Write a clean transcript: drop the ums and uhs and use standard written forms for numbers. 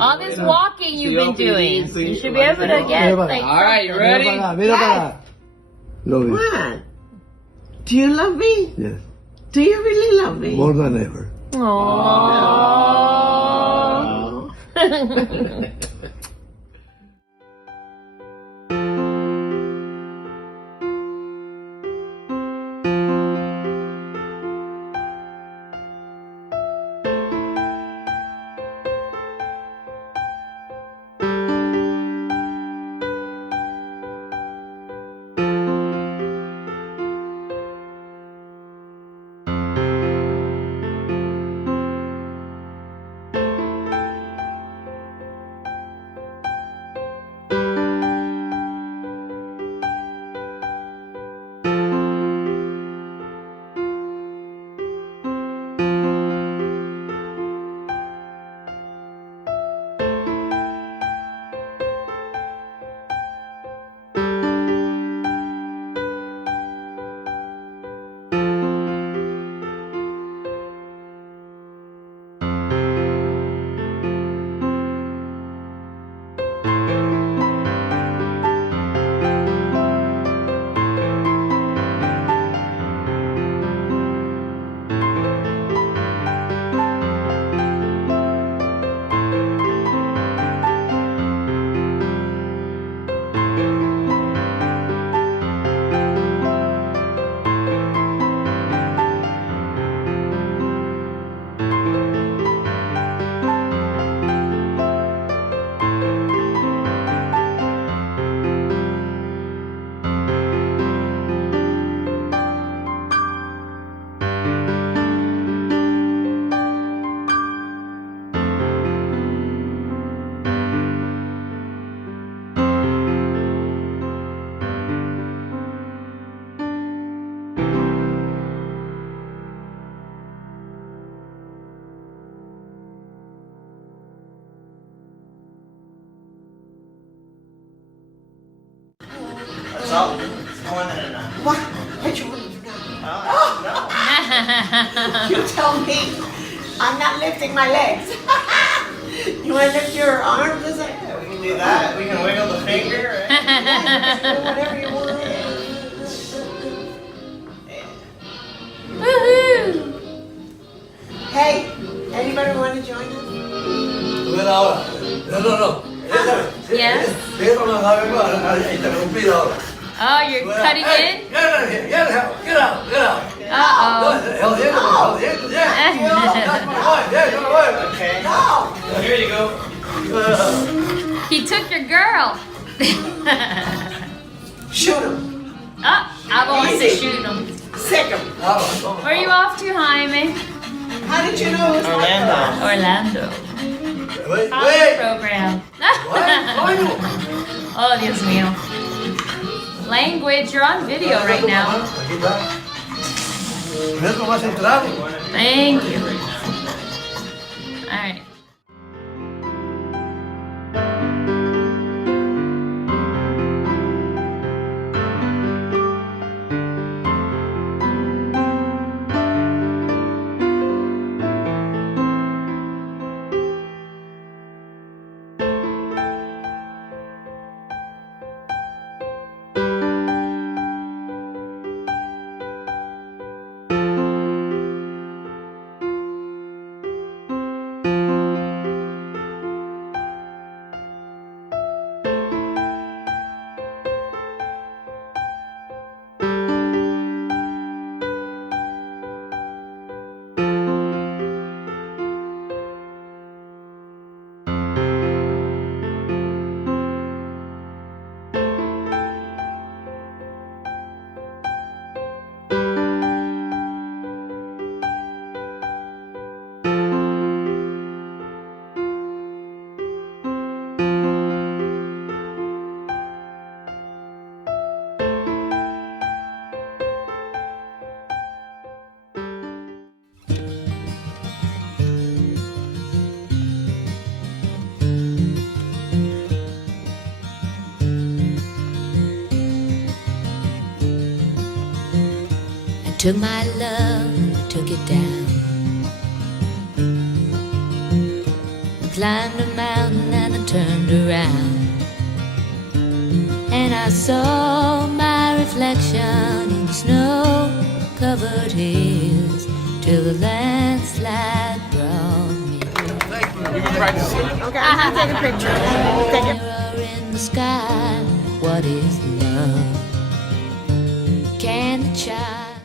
All this walking you've been doing, you should be able to get like. All right, you ready? Mira para. Love you. What? Do you love me? Yes. Do you really love me? More than ever. Aww. What? What you want to do now? You tell me. I'm not lifting my legs. You want to lift your arms? Is it? Yeah, we can do that. We can wiggle the finger. Do whatever you want. Woohoo! Hey, anybody want to join us? Ven ahora. No. Yes. Déjame a interrumpir ahora. Oh, you're cutting in? Get out of here. Get out. Uh-oh. Okay. No. Here you go. He took your girl. Shoot him. Oh, I wants to shoot him. Sick him. Where are you off to, Jaime? How did you know it was Orlando. Orlando. Wait. College program. Oh, Dios mío. Language, you're on video right now. Thank you. All right. Took my love, took it down. I climbed a mountain. turned around, and I saw my reflection in snow-covered hills till the landslide brought me Okay, I'm gonna take a picture. Take it. mirror in the sky. What is love? Can the child